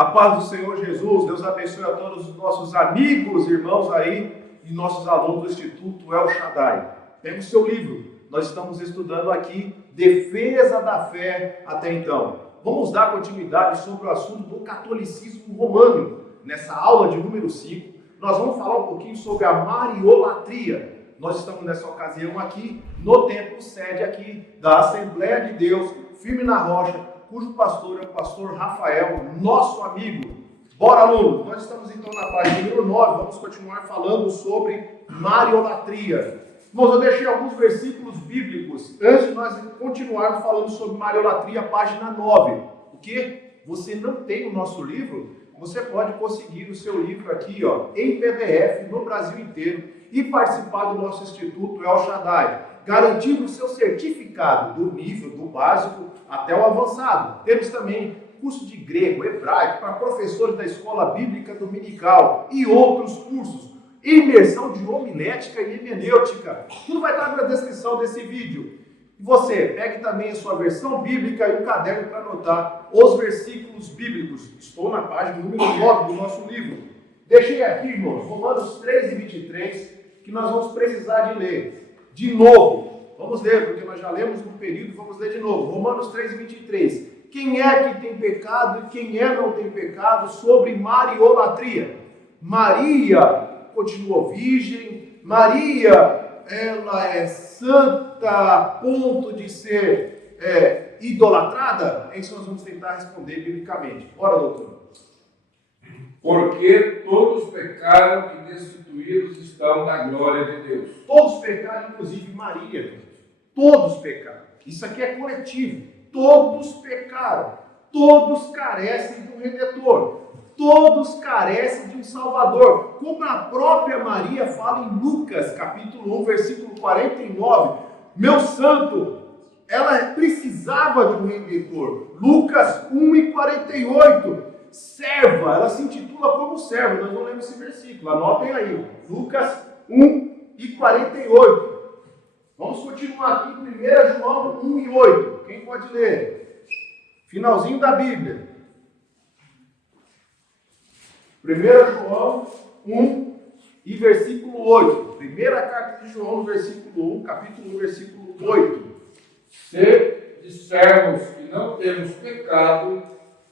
A paz do Senhor Jesus, Deus abençoe a todos os nossos amigos, irmãos aí e nossos alunos do Instituto El Shaddai. Pega o seu livro, nós estamos estudando aqui Defesa da Fé até então. Vamos dar continuidade sobre o assunto do catolicismo romano. Nessa aula de número 5, nós vamos falar um pouquinho sobre a mariolatria. Nós estamos nessa ocasião aqui no templo sede aqui da Assembleia de Deus, firme na rocha, cujo pastor é o pastor Rafael, nosso amigo. Bora, alunos! Nós estamos então na página número 9, vamos continuar falando sobre mariolatria. Irmãos, eu deixei alguns versículos bíblicos antes de nós continuarmos falando sobre mariolatria, página 9. O que? Você não tem o nosso livro? Você pode conseguir o seu livro aqui, ó, em PDF no Brasil inteiro e participar do nosso Instituto El Shaddai, garantindo o seu certificado do nível do básico até o avançado. Temos também curso de grego, hebraico, para professores da escola bíblica dominical e outros cursos. Imersão de homilética e hermenêutica. Tudo vai estar na descrição desse vídeo. E você, pegue também a sua versão bíblica e um caderno para anotar os versículos bíblicos. Estou na página número 9 do nosso livro. Deixei aqui, irmãos, Romanos 3 e 23, que nós vamos precisar de ler. De novo. Vamos ler, porque nós já lemos no período, vamos ler de novo. Romanos 3 e 23. Quem é que tem pecado e quem é que não tem pecado sobre mariolatria? Maria continuou virgem, Maria, ela é santa a ponto de ser idolatrada? É isso que nós vamos tentar responder biblicamente. Bora, doutor. Porque todos pecaram e destituídos estão da glória de Deus. Todos pecaram, inclusive Maria. Todos pecaram. Isso aqui é coletivo. Todos pecaram. Todos carecem de um Redentor. Todos carecem de um Salvador. Como a própria Maria fala em Lucas, capítulo 1, versículo 49. Meu santo, ela precisava de um Redentor. Lucas 1 e 48. Serva, ela se intitula como serva. Nós não lemos esse versículo. Anotem aí. Lucas 1 e 48. Vamos continuar aqui em 1 João 1 e 8. Quem pode ler? Finalzinho da Bíblia. 1 João 1 e versículo 8. Primeira carta de João, no versículo 1, capítulo 1, versículo 8. Se dissermos que não temos pecado,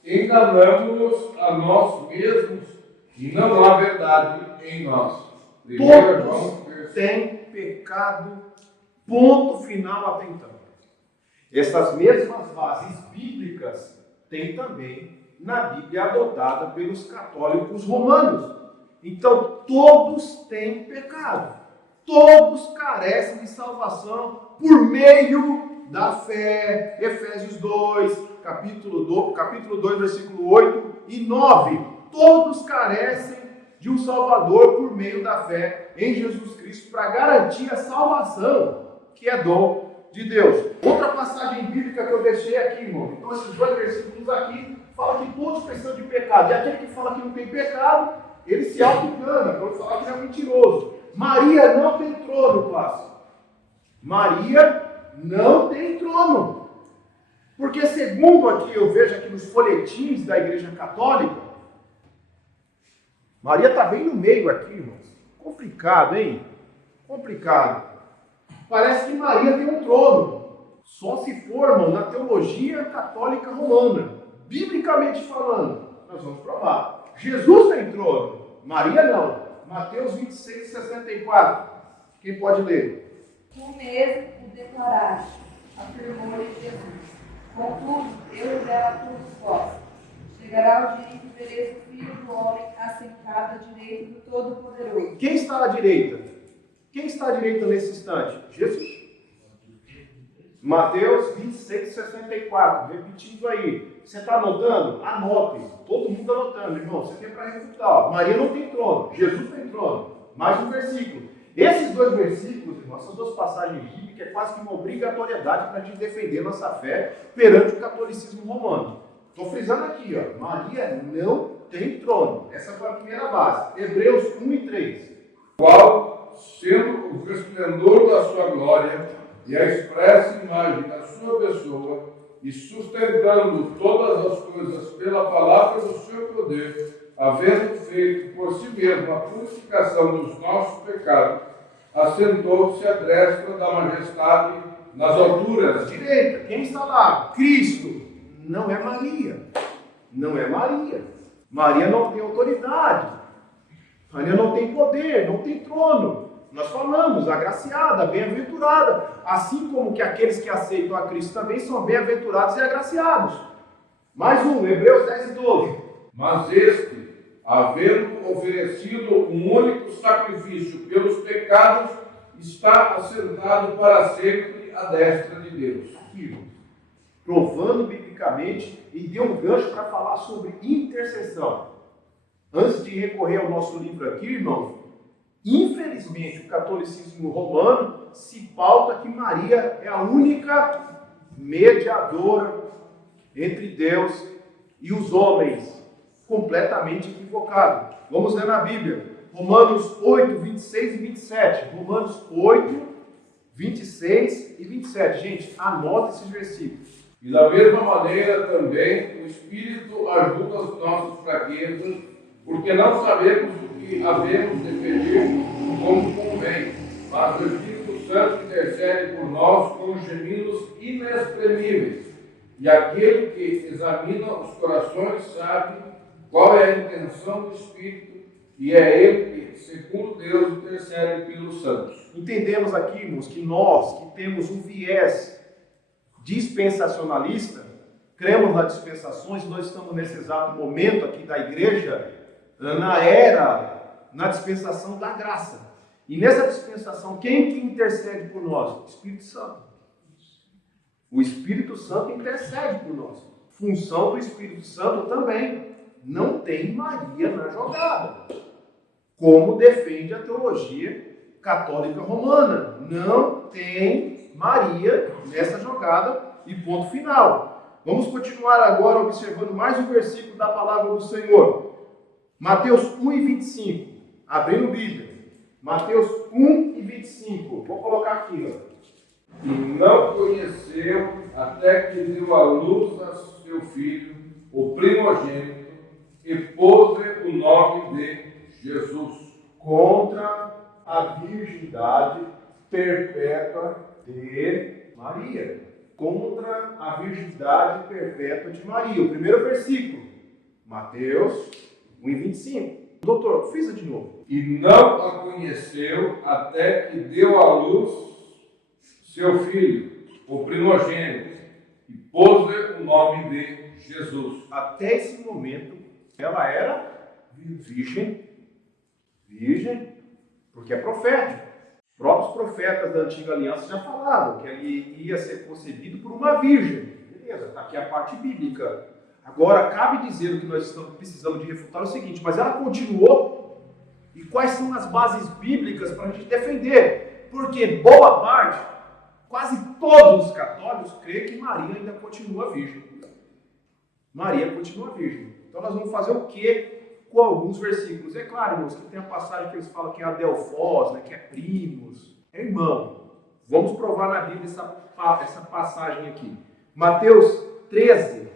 enganamos-nos a nós mesmos e não há verdade em nós. Todos têm pecado. Ponto final até então. Essas mesmas bases bíblicas tem também na Bíblia adotada pelos católicos romanos. Então, todos têm pecado. Todos carecem de salvação por meio da fé. Efésios 2, capítulo 2, versículo 8 e 9. Todos carecem de um Salvador por meio da fé em Jesus Cristo para garantir a salvação, que é dom de Deus. Outra passagem bíblica que eu deixei aqui, irmão. Então, esses dois versículos aqui falam que todos precisam de pecado. E aquele que fala que não tem pecado, ele se auto-engana. Então, ele fala que ele é mentiroso. Maria não tem trono, classe. Maria não tem trono. Porque, segundo aqui, eu vejo aqui nos folhetins da Igreja Católica, Maria está bem no meio aqui, irmãos. Complicado, hein? Complicado. Parece que Maria tem um trono. Só se for, irmão, na teologia católica romana. Biblicamente falando, nós vamos provar. Jesus tem trono. Maria não. Mateus 26, 64. Quem pode ler? Tu mesmo o declaraste, afirmou-lhe Jesus. Contudo, eu revelo a todos vós. Chegará o dia em que vereis o Filho do Homem assentado à direita do Todo-Poderoso. Quem está à direita? Quem está à direita nesse instante? Jesus. Mateus 26, 64. Repetindo aí. Você está anotando? Anote. Todo mundo anotando, irmão. Você tem para refutar. Maria não tem trono. Jesus tem trono. Mais um versículo. Esses dois versículos, irmão, essas duas passagens bíblicas, é quase que uma obrigatoriedade para a gente defender nossa fé perante o catolicismo romano. Estou frisando aqui, ó. Maria não tem trono. Essa foi a primeira base. Hebreus 1 e 3. Qual, sendo o resplendor da sua glória e a expressa imagem da sua pessoa, e sustentando todas as coisas pela palavra do seu poder, havendo feito por si mesmo a purificação dos nossos pecados, assentou-se à destra da majestade nas alturas. Direita, quem está lá? Cristo. Não é Maria. Não é Maria. Maria não tem autoridade. Maria não tem poder, não tem trono. Nós falamos, agraciada, bem-aventurada. Assim como que aqueles que aceitam a Cristo também são bem-aventurados e agraciados. Mais um, Hebreus 10 e 12. Mas este, havendo oferecido um único sacrifício pelos pecados, está assentado para sempre à destra de Deus. Aqui, provando biblicamente, e deu um gancho para falar sobre intercessão. Antes de recorrer ao nosso livro aqui, irmãos, infelizmente o catolicismo romano se pauta que Maria é a única mediadora entre Deus e os homens. Completamente equivocado. Vamos ler na Bíblia. Romanos 8, 26 e 27. Romanos 8, 26 e 27. Gente, anota esses versículos. E da mesma maneira também o Espírito ajuda as nossas fraquezas, porque não sabemos o que havemos de pedir como convém, mas o Espírito Santo intercede por nós com gemidos inexprimíveis. E aquele que examina os corações sabe qual é a intenção do Espírito, e é ele que, segundo Deus, intercede pelos santos. Entendemos aqui, irmãos, que nós que temos um viés dispensacionalista, cremos nas dispensações, nós estamos nesse exato momento aqui da igreja, na dispensação da graça. E nessa dispensação, quem que intercede por nós? O Espírito Santo. O Espírito Santo intercede por nós. Função do Espírito Santo também. Não tem Maria na jogada. Como defende a teologia católica romana. Não tem Maria nessa jogada e ponto final. Vamos continuar agora observando mais um versículo da palavra do Senhor. Mateus 1 e 25. Abrindo Bíblia. Mateus 1 e 25. Vou colocar aqui, ó. E não conheceu até que deu à luz a seu filho, o primogênito, e pôs-lhe o nome de Jesus. Contra a virgindade perpétua de Maria. Contra a virgindade perpétua de Maria. O primeiro versículo. Mateus 1 e 25. Doutor, frisa de novo. E não a conheceu até que deu à luz seu filho, o primogênito, e pôs-lhe o nome de Jesus. Até esse momento, ela era virgem, porque é profético. Os próprios profetas da antiga aliança já falavam que ele ia ser concebido por uma virgem. Beleza, está aqui a parte bíblica. Agora, cabe dizer o que nós precisamos de refutar é o seguinte, mas ela continuou, e quais são as bases bíblicas para a gente defender? Porque boa parte, quase todos os católicos creem que Maria ainda continua virgem. Maria continua virgem. Então nós vamos fazer o quê com alguns versículos? É claro, irmãos, que tem a passagem que eles falam que é adelfós, né, que é primos, é irmão. Vamos provar na Bíblia essa passagem aqui. Mateus 13,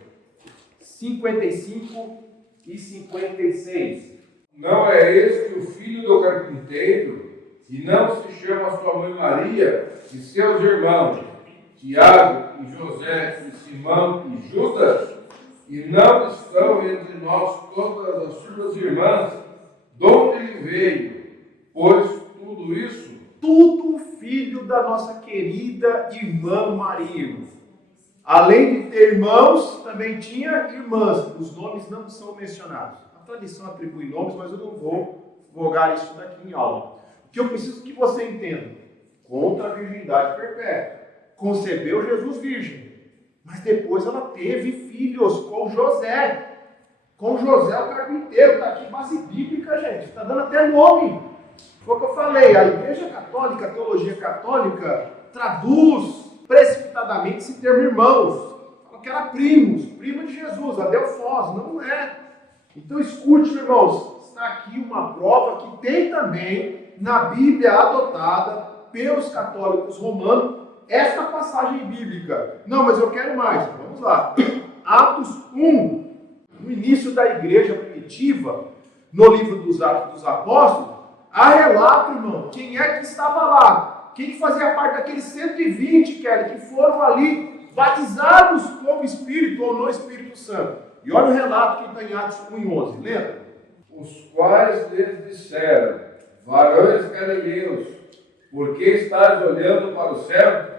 55 e 56. Não é este o filho do carpinteiro, e não se chama sua mãe Maria, e seus irmãos, Tiago e José e Simão e Judas, e não estão entre nós todas as suas irmãs, de onde ele veio, pois tudo isso, tudo filho da nossa querida irmã Maria. Além de ter irmãos, também tinha irmãs. Os nomes não são mencionados. A tradição atribui nomes, mas eu não vou vogar isso daqui em aula. O que eu preciso que você entenda: contra a virgindade perpétua. Concebeu Jesus virgem, mas depois ela teve filhos com José. Com José o carpinteiro. Está aqui base bíblica, gente. Está dando até nome. Foi o que eu falei. A Igreja Católica, a teologia católica, traduz precipitadamente esse termo irmãos. Fala que era primos, primo de Jesus, adelfós. Não é. Então escute, irmãos. Está aqui uma prova que tem também na Bíblia adotada pelos católicos romanos esta passagem bíblica. Não, mas eu quero mais. Vamos Vamos lá. Atos 1, no início da igreja primitiva, no livro dos Atos dos Apóstolos, há relato, irmão, quem é que estava lá, quem fazia parte daqueles 120, Kelly, que foram ali batizados com o Espírito ou no Espírito Santo. E olha o relato que está em Atos 1 e 11, lembra? Os quais lhes disseram: varões galileus, por que estáis olhando para o céu?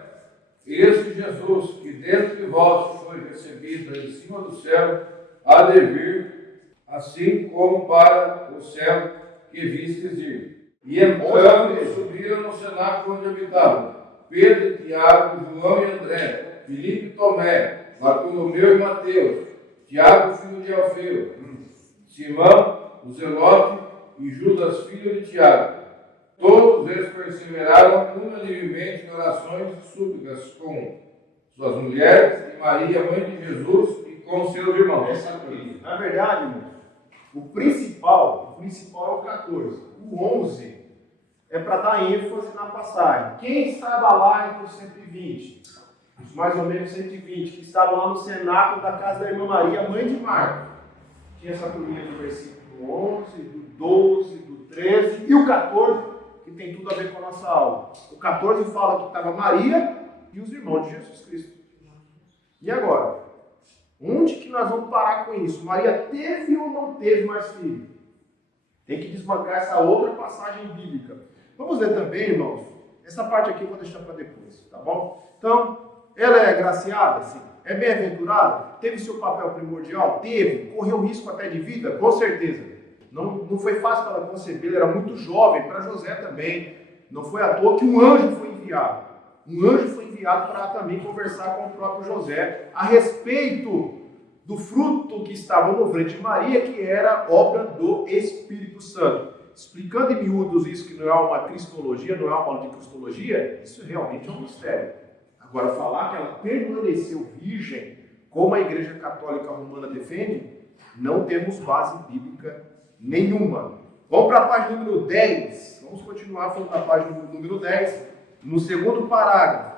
Este Jesus, que dentro de vós foi recebido em cima do céu, há de vir, assim como para o céu que vistes ir. E entrando, subiram no cenáculo onde habitavam Pedro, Tiago, João e André, Filipe e Tomé, Bartolomeu e Mateus, Tiago, filho de Alfeu, Simão, o Zelote e Judas, filho de Tiago. Todos eles perseveraram unanimemente em orações e súplicas com suas mulheres e Maria, mãe de Jesus, e com seus irmãos. Na verdade, irmão, o principal é o 14. O 11 é para dar ênfase na passagem. Quem estava lá entre os 120? Os mais ou menos 120, que estavam lá no cenáculo da casa da irmã Maria, mãe de Marta. Tinha essa turminha do versículo 11, do 12, do 13 e o 14, que tem tudo a ver com a nossa aula. O 14 fala que estava Maria e os irmãos de Jesus Cristo. E agora? Onde que nós vamos parar com isso? Maria teve ou não teve mais filho? Tem que desbancar essa outra passagem bíblica. Vamos ler também, irmãos. Essa parte aqui eu vou deixar para depois, tá bom? Então, ela é agraciada? Sim. É bem-aventurada? Teve seu papel primordial? Teve. Correu risco até de vida? Com certeza. Não foi fácil para ela conceber, ela era muito jovem, para José também. Não foi à toa que um anjo foi enviado. Um anjo foi enviado para também conversar com o próprio José a respeito do fruto que estava no ventre de Maria, que era obra do Espírito Santo. Explicando em miúdos isso, que não é uma cristologia, não é uma aula de cristologia, isso realmente é um mistério. Agora, falar que ela permaneceu virgem, como a Igreja Católica Romana defende, não temos base bíblica nenhuma. Vamos para a página número 10. Vamos continuar falando da página número 10. No segundo parágrafo.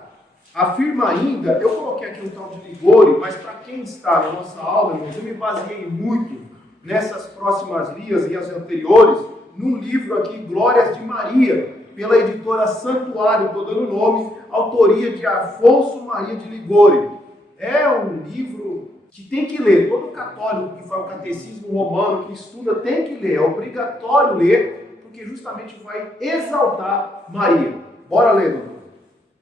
Afirma ainda, eu coloquei aqui um tal de Ligori, mas para quem está na nossa aula, irmãos, eu me baseei muito nessas próximas linhas e as anteriores, num livro aqui, Glórias de Maria, pela editora Santuário, estou dando o nome, autoria de Afonso Maria de Ligori. É um livro que tem que ler. Todo católico que faz o catecismo romano, que estuda, tem que ler. É obrigatório ler, porque justamente vai exaltar Maria. Bora ler, doutor.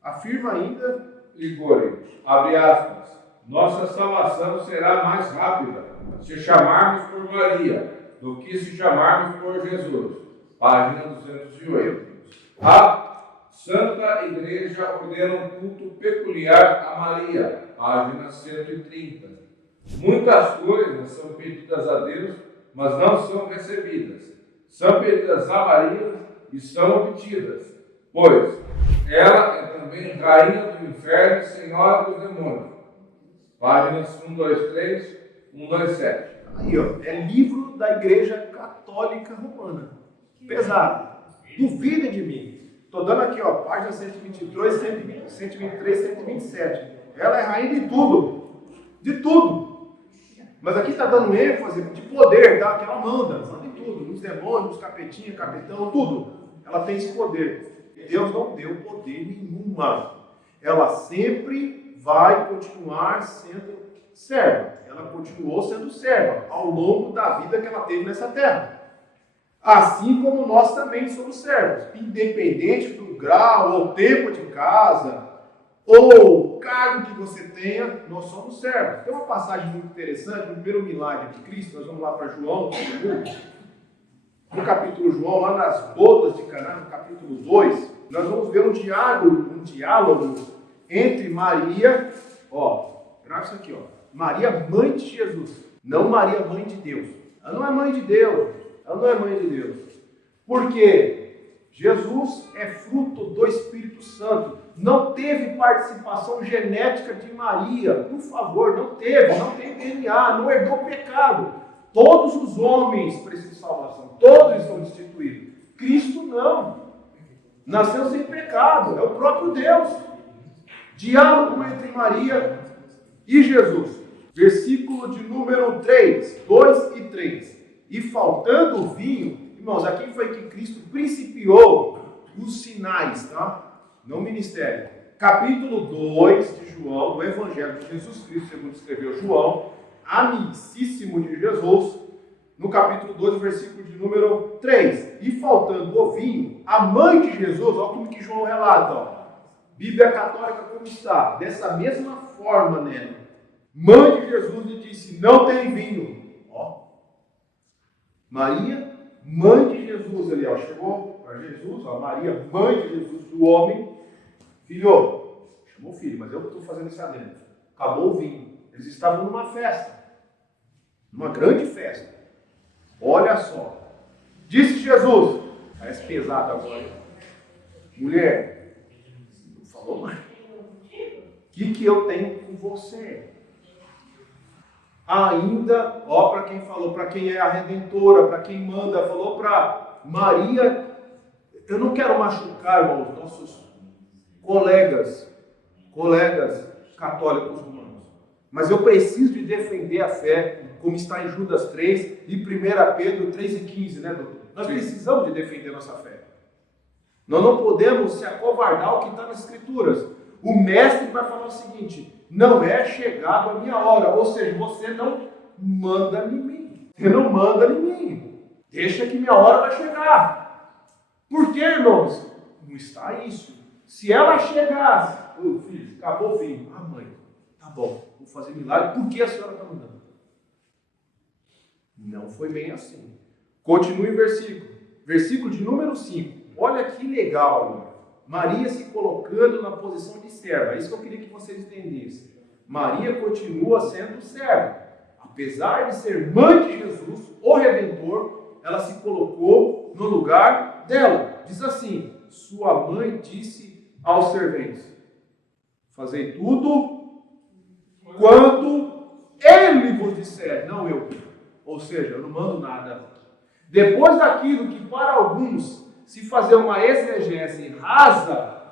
Afirma ainda Ligori, abre aspas, nossa salvação será mais rápida se chamarmos por Maria do que se chamarmos por Jesus. Página 208. A Santa Igreja ordena um culto peculiar a Maria. Página 130. Muitas coisas são pedidas a Deus, mas não são recebidas. São pedidas a Maria e são obtidas, pois ela é também rainha do inferno e senhora dos demônios. Páginas 123, 127. Aí, ó, é livro da Igreja Católica Romana. Pesado. Duvidem de mim. Estou dando aqui, ó, página 123, 127. Ela é rainha de tudo. De tudo. Mas aqui está dando ênfase de poder, tá? Que ela manda em tudo. Nos demônios, nos capetinhos, capitão, tudo. Ela tem esse poder. Deus não deu poder nenhuma. Ela sempre vai continuar sendo serva. Ela continuou sendo serva ao longo da vida que ela teve nessa terra. Assim como nós também somos servos. Independente do grau, ou tempo de casa, ou cargo que você tenha, nós somos servos. Tem uma passagem muito interessante, no primeiro milagre de Cristo, nós vamos lá para João, no capítulo João, lá nas bodas de Caná, no capítulo 2, nós vamos ver um diálogo entre Maria, grava isso aqui, Maria, mãe de Jesus, não Maria, mãe de Deus. Ela não é mãe de Deus, ela não é mãe de Deus. Porque Jesus é fruto do Espírito Santo. Não teve participação genética de Maria, por favor, não teve, não tem DNA, não herdou pecado. Todos os homens precisam de salvação, todos estão destituídos. Cristo não. Nasceu sem pecado, é o próprio Deus. Diálogo entre Maria E Jesus, versículo de número 3, 2 e 3. E faltando vinho, irmãos, aqui foi que Cristo principiou os sinais, tá? Não o ministério. Capítulo 2 de João, do Evangelho de Jesus Cristo, segundo escreveu João, amicíssimo de Jesus, no capítulo 2, versículo de número 3. E faltando o vinho, a mãe de Jesus, olha como que João relata, ó. Bíblia Católica como está, dessa mesma forma, né? Mãe de Jesus lhe disse, não tem vinho. Ó. Maria, mãe de Jesus ali, ó, chegou para Jesus, ó, Maria, mãe de Jesus, do homem, filho, chamou o filho, mas eu estou fazendo isso adentro. Acabou o vinho. Eles estavam numa festa, numa grande festa. Olha só. Disse Jesus, parece pesado agora. Mulher, não falou mais. O que eu tenho com você? Ainda, ó, para quem falou, para quem é a Redentora, para quem manda, falou para Maria. Eu não quero machucar, irmãos, nossos colegas católicos romanos. Mas eu preciso de defender a fé, como está em Judas 3 e 1 Pedro 3 e 15, né, doutor? Nós precisamos de defender nossa fé. Nós não podemos se acovardar ao que está nas Escrituras. O mestre vai falar o seguinte, não é chegado a minha hora, ou seja, você não manda em mim. Você não manda em mim. Deixa que minha hora vai chegar. Por quê, irmãos? Não está isso. Se ela chegasse, filho, acabou o vinho. Ah, mãe, tá bom, vou fazer milagre. Por que a senhora está mandando? Não foi bem assim. Continue o versículo. Versículo de número 5. Olha que legal agora. Maria se colocando na posição de serva. É isso que eu queria que vocês entendessem. Maria continua sendo serva. Apesar de ser mãe de Jesus, o Redentor, ela se colocou no lugar dela. Diz assim, sua mãe disse aos serventes, fazei tudo quanto ele vos disser, não eu. Ou seja, eu não mando nada. Depois daquilo que para alguns se fazer uma exegese rasa,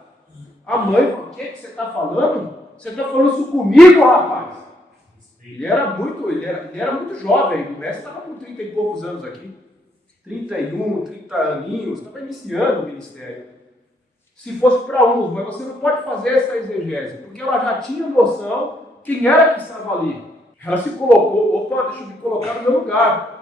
a mãe fala, o que você está falando? Você está falando isso comigo, rapaz? Ele era muito jovem, o mestre estava com 30 e poucos anos aqui. 31, 30 aninhos, estava iniciando o ministério. Se fosse para uns, mas você não pode fazer essa exegese, porque ela já tinha noção quem era que estava ali. Ela se colocou, deixa eu me colocar no meu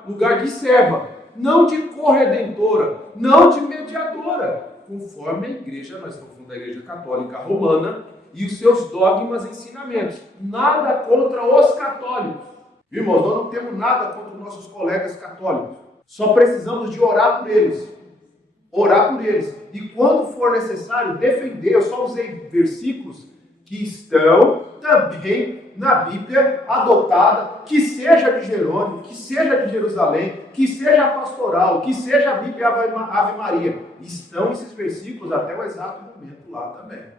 lugar de serva, não de corredentora, não de mediadora, conforme a igreja, nós estamos falando da Igreja Católica Romana, e os seus dogmas e ensinamentos. Nada contra os católicos. Irmãos, nós não temos nada contra os nossos colegas católicos. Só precisamos de orar por eles. Orar por eles. E quando for necessário, defender. Eu só usei versículos que estão também na Bíblia adotada, que seja de Jerônimo, que seja de Jerusalém, que seja a pastoral, que seja a Bíblia Ave Maria. Estão esses versículos até o exato momento lá também.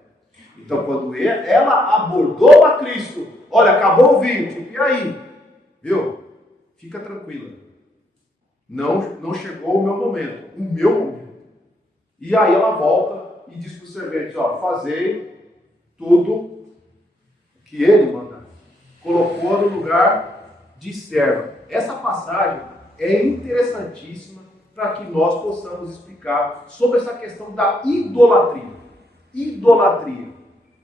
Então, quando ela abordou a Cristo, olha, acabou o vinho, tipo, e aí? Viu? Fica tranquila. Não chegou o meu momento. O meu momento. E aí ela volta e diz para os serventes, ó, fazei tudo que ele mandar. Colocou no lugar de serva. Essa passagem é interessantíssima para que nós possamos explicar sobre essa questão da idolatria. Idolatria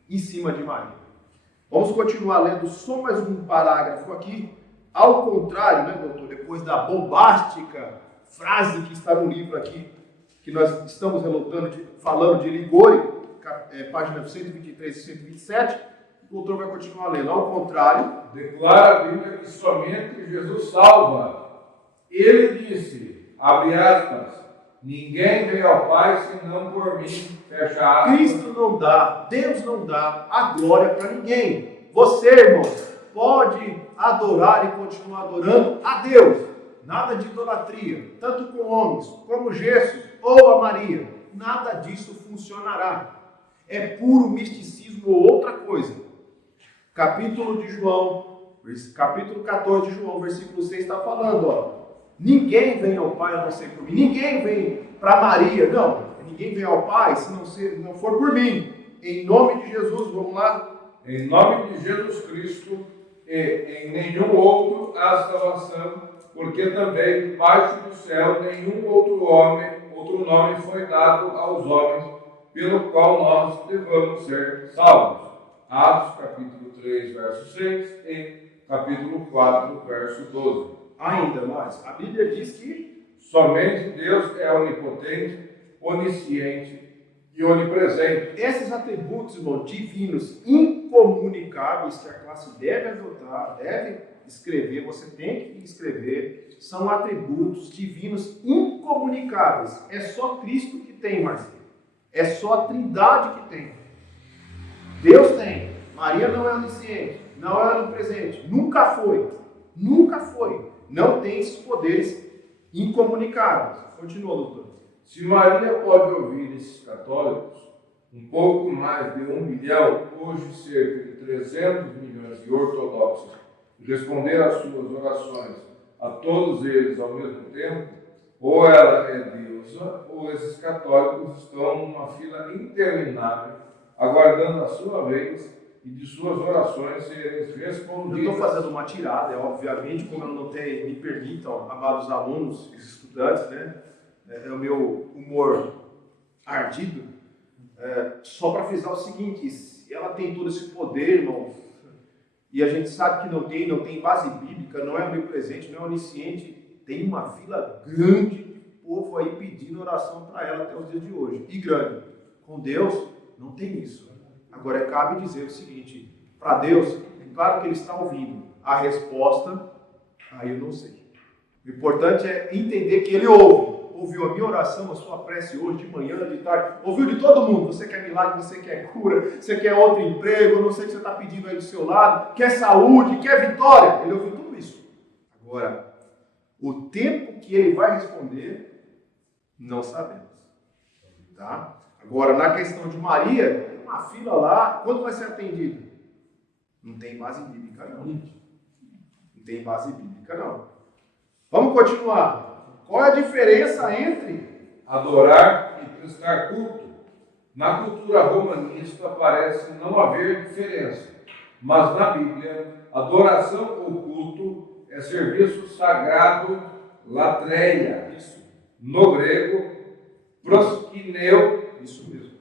em cima de Maria. Vamos continuar lendo só mais um parágrafo aqui. Ao contrário, né, doutor, depois da bombástica frase que está no livro aqui, que nós estamos falando de Ligori, página 123 e 127, o doutor vai continuar lendo. Ao contrário, declara a Bíblia que somente Jesus salva. Ele disse, abre aspas, ninguém veio ao Pai senão por mim, fecha aspas. Cristo não dá, Deus não dá a glória para ninguém. Você, irmão, pode adorar e continuar adorando a Deus. Nada de idolatria, tanto com homens, como Jesus ou a Maria. Nada disso funcionará. É puro misticismo ou outra coisa. Capítulo 14 de João, versículo 6 está falando, ó. Ninguém vem ao Pai a não ser por mim. Ninguém vem para Maria. Não, ninguém vem ao Pai se não for por mim. Em nome de Jesus, vamos lá. Em nome de Jesus Cristo, e em nenhum outro há salvação, porque também debaixo do céu nenhum outro nome foi dado aos homens, pelo qual nós devamos ser salvos. Atos capítulo 3, verso 6 e capítulo 4, verso 12. Ainda mais, a Bíblia diz que Somente Deus é onipotente, onisciente e onipresente. esses atributos, irmão, divinos, incomunicáveis, que a classe deve adotar, deve escrever, você tem que escrever, são atributos divinos incomunicáveis. É só Cristo que tem, Marcelo. É só a Trindade que tem. Deus tem. Maria não é onisciente, não é onipresente, nunca foi. Nunca foi. Não tem esses poderes incomunicáveis. Continua, doutor. Se Maria pode ouvir esses católicos, um pouco mais de 1 bilhão, hoje cerca de 300 milhões de ortodoxos, responder às suas orações a todos eles ao mesmo tempo, ou ela é deusa, ou esses católicos estão numa fila interminável, aguardando a sua vez e de suas orações serem respondidas. Eu estou fazendo uma tirada, obviamente, como eu não tenho, me permitam, amados alunos, os estudantes, né? É o meu humor ardido, só para frisar o seguinte: se ela tem todo esse poder, irmão, e a gente sabe que não tem base bíblica, não é onipresente, não é onisciente, tem uma fila grande de povo aí pedindo oração para ela até os dias de hoje. E grande. Com Deus, não tem isso. Agora, cabe dizer o seguinte: para Deus, é claro que Ele está ouvindo. A resposta, aí eu não sei. O importante é entender que Ele ouve. Ouviu a minha oração, a sua prece hoje, de manhã, de tarde. Ouviu de todo mundo. Você quer milagre, você quer cura, você quer outro emprego, eu não sei o que você está pedindo aí do seu lado. Quer saúde, quer vitória. Ele ouviu tudo isso. Agora, o tempo que Ele vai responder, não sabemos. Tá? Agora, na questão de Maria, tem uma fila lá, quando vai ser atendido? Não tem base bíblica, não. Não tem base bíblica, não. Vamos continuar. Qual é a diferença entre adorar e prestar culto? Na cultura romanista parece não haver diferença, mas na Bíblia, adoração ou culto é serviço sagrado, latreia. No grego, proskineu. Isso mesmo.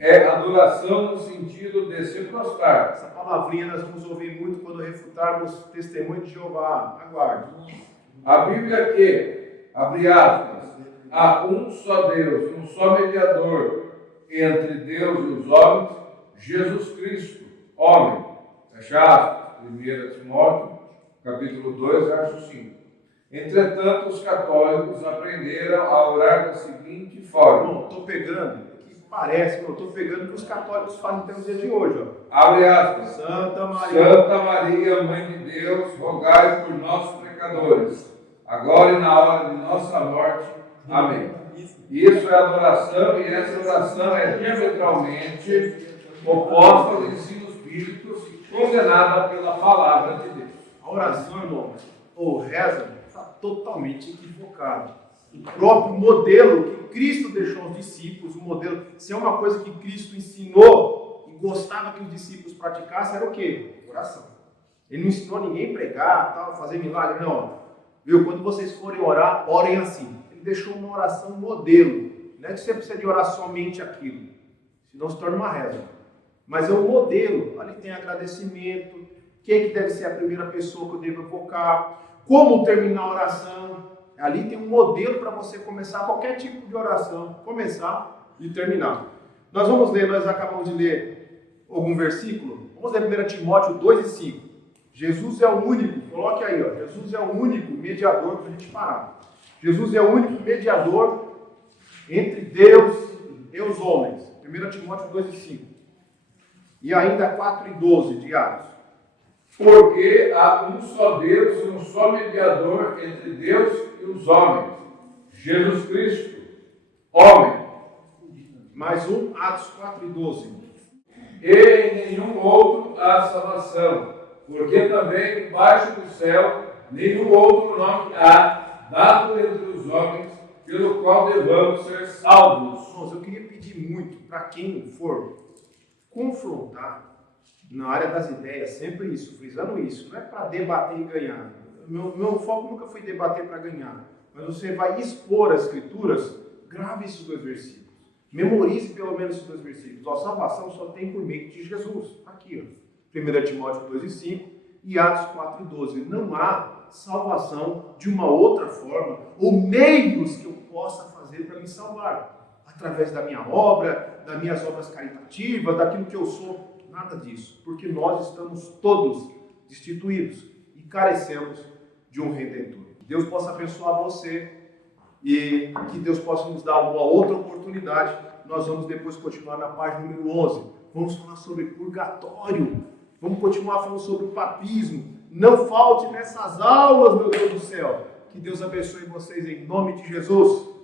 É adoração no sentido de se prostrar. Essa palavrinha nós vamos ouvir muito quando refutarmos o testemunho de Jeová. Aguarde. A Bíblia que, abre aspas, há um só Deus, um só mediador entre Deus e os homens, Jesus Cristo, homem. Fecha aspas. 1 Timóteo, capítulo 2, verso 5. Entretanto, os católicos aprenderam a orar da seguinte forma. Bom, estou pegando. Parece, eu estou pegando o que os católicos fazem até os dias de hoje. Ó. Abre aspas. Santa Maria. Santa Maria, Mãe de Deus, rogai por nós pecadores, agora e na hora de nossa morte. Amém. Isso é adoração, e essa oração é diametralmente oposta aos ensinos bíblicos, condenada pela palavra de Deus. A oração, irmão, ou reza, está totalmente equivocado. O próprio modelo que Cristo deixou aos discípulos, o modelo, se é uma coisa que Cristo ensinou e gostava que os discípulos praticassem, era o quê? Oração. Ele não ensinou ninguém a pregar, tal, fazer milagre, não. Viu? Quando vocês forem orar, orem assim. Ele deixou uma oração modelo. Não é que você precisa de orar somente aquilo, senão se torna uma reza. Mas é um modelo. Ali tem agradecimento, quem que deve ser a primeira pessoa que eu devo evocar, como terminar a oração. Ali tem um modelo para você começar qualquer tipo de oração, começar e terminar. Nós vamos ler, nós acabamos de ler algum versículo. Vamos ler 1 Timóteo 2 e 5. Jesus é o único, coloque aí, ó, Jesus é o único mediador para a gente parar. Jesus é o único mediador entre Deus e os homens. 1 Timóteo 2 e 5. E ainda 4 e 12 de Atos. Porque há um só Deus e um só mediador entre Deus e os homens, Jesus Cristo, homem. Mais um, Atos 4 e 12. E em nenhum outro há salvação, porque também debaixo do céu nenhum outro nome há, dado entre os homens, pelo qual devamos ser salvos. Irmãos, eu queria pedir muito para quem for confrontar, Na área das ideias, sempre isso, frisando isso. Não é para debater e ganhar. Meu foco nunca foi debater para ganhar. Mas você vai expor as Escrituras, grave esses 2 versículos. Memorize pelo menos esses 2 versículos. A salvação só tem por meio de Jesus. Aqui, ó. 1 Timóteo 2:5 e Atos 4:12. Não há salvação de uma outra forma ou meios que eu possa fazer para me salvar. Através da minha obra, das minhas obras caritativas, daquilo que eu sou. Nada disso. Porque nós estamos todos destituídos e carecemos de um Redentor. Que Deus possa abençoar você e que Deus possa nos dar uma outra oportunidade. Nós vamos depois continuar na página número 11. Vamos falar sobre purgatório. Vamos continuar falando sobre o papismo. Não falte nessas aulas, meu Deus do céu. Que Deus abençoe vocês em nome de Jesus.